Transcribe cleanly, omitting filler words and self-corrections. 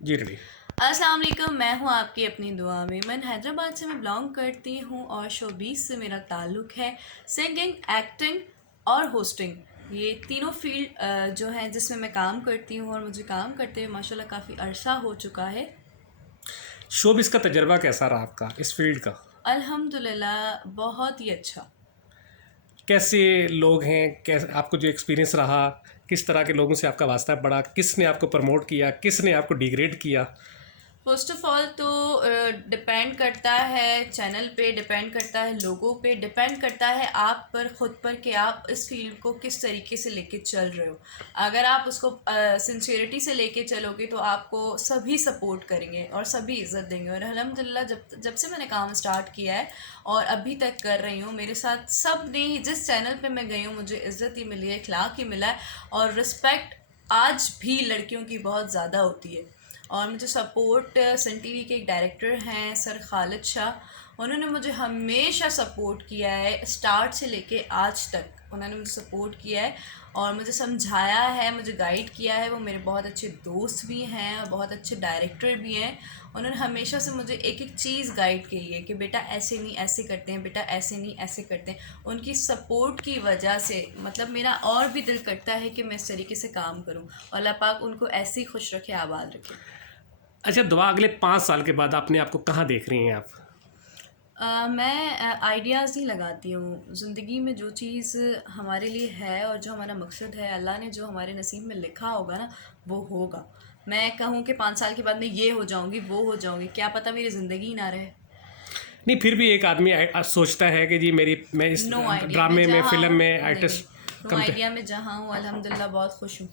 जी ready. अस्सलाम वालेकुम, मैं हूँ आपकी अपनी दुआ में। मैं हैदराबाद से मैं बिलोंग करती हूँ और शोबीज़ से मेरा ताल्लुक़ है। सिंगिंग, एक्टिंग और होस्टिंग, ये तीनों फील्ड जो हैं जिसमें मैं काम करती हूँ और मुझे काम करते हुए माशाल्लाह काफ़ी अरसा हो चुका है। शोबिस का तजर्बा कैसा रहा आपका इस फील्ड का? अल्हम्दुलिल्लाह बहुत ही अच्छा। कैसे लोग हैं, कैसे आपको जो एक्सपीरियंस रहा, किस तरह के लोगों से आपका वास्ता पड़ा, किसने आपको प्रमोट किया, किसने आपको डिग्रेड किया? फ़र्स्ट ऑफ़ ऑल तो डिपेंड करता है चैनल पे, डिपेंड करता है लोगों पे, डिपेंड करता है आप पर ख़ुद पर कि आप इस फील्ड को किस तरीके से लेके चल रहे हो। अगर आप उसको सिंसियरिटी से लेके चलोगे तो आपको सभी सपोर्ट करेंगे और सभी इज़्ज़त देंगे। और अल्हम्दुलिल्लाह जब जब से मैंने काम स्टार्ट किया है और अभी तक कर रही हूँ, मेरे साथ सब ने ही, जिस चैनल पे मैं गई हूँ मुझे इज़्ज़त ही मिली है, इखलाक ही मिला है और रिस्पेक्ट आज भी लड़कियों की बहुत ज़्यादा होती है। और मुझे सपोर्ट सन टीवी के एक डायरेक्टर हैं सर खालिद शाह, उन्होंने मुझे हमेशा सपोर्ट किया है स्टार्ट से लेके आज तक। उन्होंने मुझे सपोर्ट किया है और मुझे समझाया है, मुझे गाइड किया है। वो मेरे बहुत अच्छे दोस्त भी हैं और बहुत अच्छे डायरेक्टर भी हैं। उन्होंने हमेशा से मुझे एक एक चीज़ गाइड की है कि बेटा ऐसे नहीं ऐसे करते हैं, बेटा ऐसे नहीं ऐसे करते हैं। उनकी सपोर्ट की वजह से मतलब मेरा और भी दिल करता है कि मैं इस तरीके से काम करूं और अल्लाह पाक उनको ऐसे ही खुश रखे, आबाद रखे। अच्छा, दुआ अगले 5 साल के बाद अपने आप को कहाँ देख रही हैं आप? मैं आइडियाज़ ही लगाती हूँ। ज़िंदगी में जो चीज़ हमारे लिए है और जो हमारा मकसद है, अल्लाह ने जो हमारे नसीब में लिखा होगा ना, वो होगा। मैं कहूँ कि 5 साल के बाद मैं ये हो जाऊँगी, वो हो जाऊँगी, क्या पता मेरी ज़िंदगी ही ना रहे। नहीं, फिर भी एक आदमी सोचता है कि जी मैं इस नो आइडिया, मैं ड्रामे में, जहाँ फिल्म हूँ में नहीं, आर्टिस्ट नो आइडिया, मैं जहाँ हूँ अल्हम्दुलिल्लाह बहुत खुश हूँ।